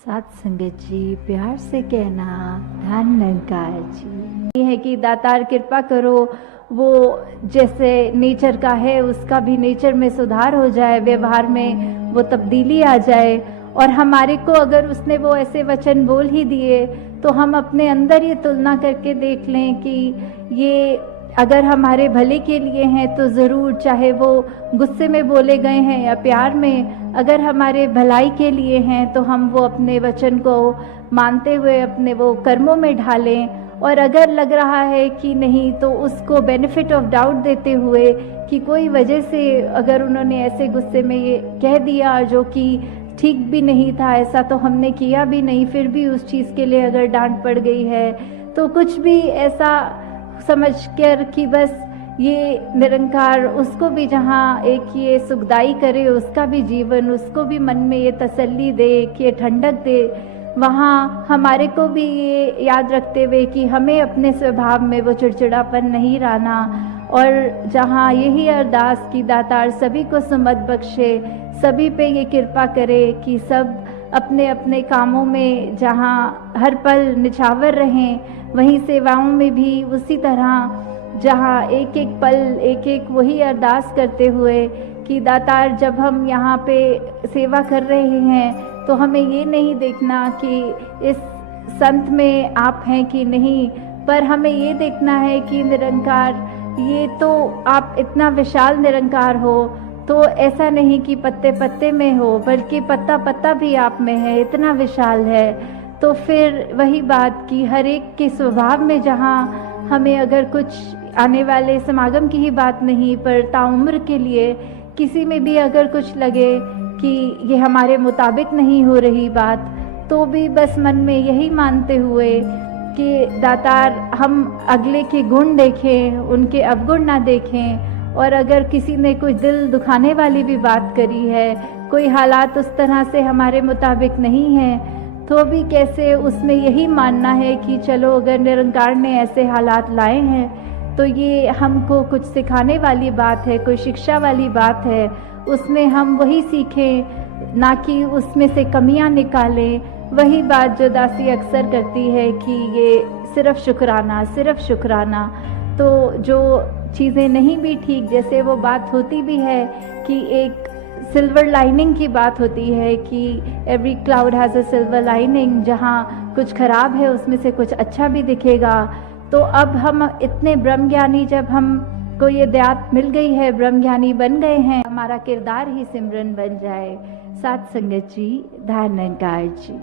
साथ संगत जी, प्यार से कहना धन निरंकार जी। ये है कि दातार कृपा करो, वो जैसे नेचर का है उसका भी नेचर में सुधार हो जाए, व्यवहार में वो तब्दीली आ जाए। और हमारे को अगर उसने वो ऐसे वचन बोल ही दिए तो हम अपने अंदर ये तुलना करके देख लें कि ये अगर हमारे भले के लिए हैं तो ज़रूर, चाहे वो गुस्से में बोले गए हैं या प्यार में, अगर हमारे भलाई के लिए हैं तो हम वो अपने वचन को मानते हुए अपने वो कर्मों में ढालें। और अगर लग रहा है कि नहीं तो उसको बेनिफिट ऑफ डाउट देते हुए कि कोई वजह से अगर उन्होंने ऐसे गुस्से में ये कह दिया जो कि ठीक भी नहीं था, ऐसा तो हमने किया भी नहीं, फिर भी उस चीज़ के लिए अगर डांट पड़ गई है तो कुछ भी ऐसा समझ कर कि बस ये निरंकार उसको भी जहाँ एक ये सुखदाई करे, उसका भी जीवन, उसको भी मन में ये तसल्ली दे, कि ये ठंडक दे, वहाँ हमारे को भी ये याद रखते हुए कि हमें अपने स्वभाव में वो चिड़चिड़ापन नहीं रहना। और जहाँ यही अरदास की दातार सभी को सुमत बख्शे, सभी पे ये कृपा करे कि सब अपने अपने कामों में जहाँ हर पल निछावर रहें, वहीं सेवाओं में भी उसी तरह, जहाँ एक एक पल एक एक वही अरदास करते हुए कि दातार जब हम यहाँ पे सेवा कर रहे हैं तो हमें ये नहीं देखना कि इस संत में आप हैं कि नहीं, पर हमें ये देखना है कि निरंकार ये तो आप इतना विशाल निरंकार हो, तो ऐसा नहीं कि पत्ते पत्ते में हो, बल्कि पत्ता पत्ता भी आप में है, इतना विशाल है। तो फिर वही बात कि हर एक के स्वभाव में जहाँ हमें अगर कुछ आने वाले समागम की ही बात नहीं, पर ताउम्र के लिए किसी में भी अगर कुछ लगे कि ये हमारे मुताबिक नहीं हो रही बात, तो भी बस मन में यही मानते हुए कि दातार हम अगले के गुण देखें, उनके अवगुण ना देखें। और अगर किसी ने कुछ दिल दुखाने वाली भी बात करी है, कोई हालात उस तरह से हमारे मुताबिक नहीं है, तो भी कैसे उसमें यही मानना है कि चलो अगर निरंकार ने ऐसे हालात लाए हैं तो ये हमको कुछ सिखाने वाली बात है, कोई शिक्षा वाली बात है, उसमें हम वही सीखें, ना कि उसमें से कमियां निकालें। वही बात जो दासी अक्सर करती है कि ये सिर्फ शुक्राना, सिर्फ शुक्राना। तो जो चीज़ें नहीं भी ठीक, जैसे वो बात होती भी है कि एक सिल्वर लाइनिंग की बात होती है कि every cloud has a silver lining, जहाँ कुछ खराब है उसमें से कुछ अच्छा भी दिखेगा। तो अब हम इतने ब्रह्मज्ञानी, जब हम को ये दयात मिल गई है, ब्रह्मज्ञानी बन गए हैं, हमारा किरदार ही सिमरन बन जाए। साथ संगत जी, धन निरंकार जी।